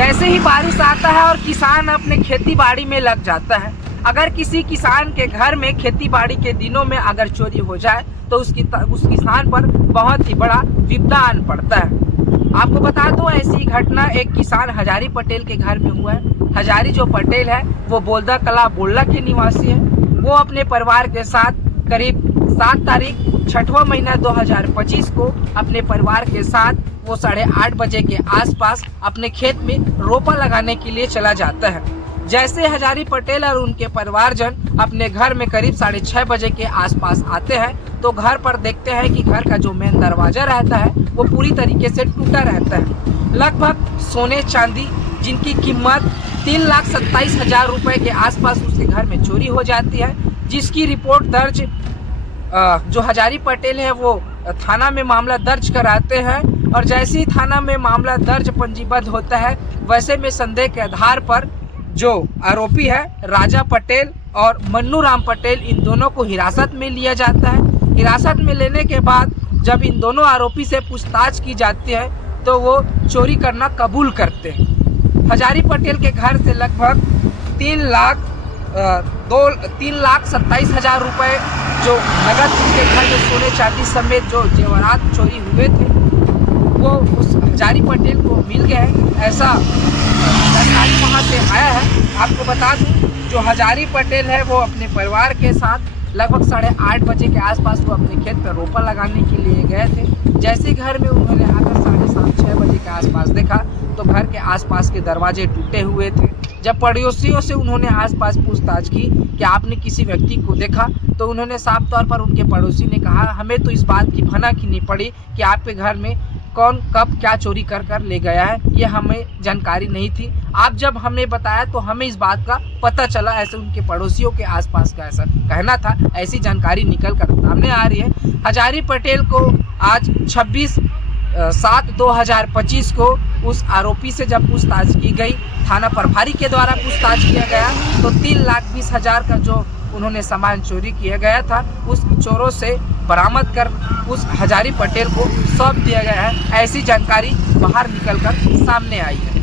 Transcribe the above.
जैसे ही बारिश आता है और किसान अपने खेती बाड़ी में लग जाता है, अगर किसी किसान के घर में खेती बाड़ी के दिनों में अगर चोरी हो जाए तो उस किसान पर बहुत ही बड़ा विपदा आन पड़ता है। आपको बता दो, ऐसी घटना एक किसान हजारी पटेल के घर में हुआ है। हजारी जो पटेल है वो बोलदा कला बोल्ला के निवासी है। वो अपने परिवार के साथ करीब 7 तारीख 6वां महीना 2025 को अपने परिवार के साथ वो 8:30 बजे के आसपास अपने खेत में रोपा लगाने के लिए चला जाता है। जैसे हजारी पटेल और उनके परिवारजन अपने घर में करीब 6:30 बजे के आसपास आते हैं तो घर पर देखते हैं कि घर का जो मेन दरवाजा रहता है वो पूरी तरीके से टूटा रहता है। लगभग सोने चांदी जिनकी कीमत 3,27,000 रुपए के आसपास उसके घर में चोरी हो जाती है, जिसकी रिपोर्ट दर्ज जो हजारी पटेल है वो थाना में मामला दर्ज कराते हैं। और जैसे ही थाना में मामला दर्ज पंजीबद्ध होता है, वैसे में संदेह के आधार पर जो आरोपी है राजा पटेल और मन्नू राम पटेल, इन दोनों को हिरासत में लिया जाता है। हिरासत में लेने के बाद जब इन दोनों आरोपी से पूछताछ की जाती है तो वो चोरी करना कबूल करते हैं। हजारी पटेल के घर से लगभग 3,27,000 रुपए जो नगद उनके घर में सोने चांदी समेत जो जेवरात चोरी हुए थे वो उस हजारी पटेल को मिल गए, ऐसा जानकारी वहाँ से आया है। आपको बता दूं, जो हजारी पटेल है वो अपने परिवार के साथ लगभग 8:30 बजे के आसपास वो अपने खेत पर रोपा लगाने के लिए गए थे। जैसे घर में उन्होंने आकर 7:30-6 बजे के आसपास देखा तो घर के आसपास के दरवाजे टूटे हुए थे। जब पड़ोसियों से उन्होंने आसपास पूछताछ की कि आपने किसी व्यक्ति को देखा, तो उन्होंने साफ तौर पर उनके पड़ोसी ने कहा, हमें तो इस बात की भनक ही नहीं पड़ी कि आपके घर में कौन कब क्या चोरी कर ले गया है, ये हमें जानकारी नहीं थी। आप जब हमें बताया तो हमें इस बात का पता चला, ऐसे उनके पड़ोसियों के आसपास का ऐसा कहना था। ऐसी जानकारी निकल कर सामने आ रही है। हजारी पटेल को आज 26/7/2025 को उस आरोपी से जब पूछताछ की गई, थाना प्रभारी के द्वारा पूछताछ किया गया तो 3,20,000 का जो उन्होंने सामान चोरी किया गया था उस चोरों से बरामद कर उस हजारी पटेल को सौंप दिया गया है। ऐसी जानकारी बाहर निकलकर सामने आई है।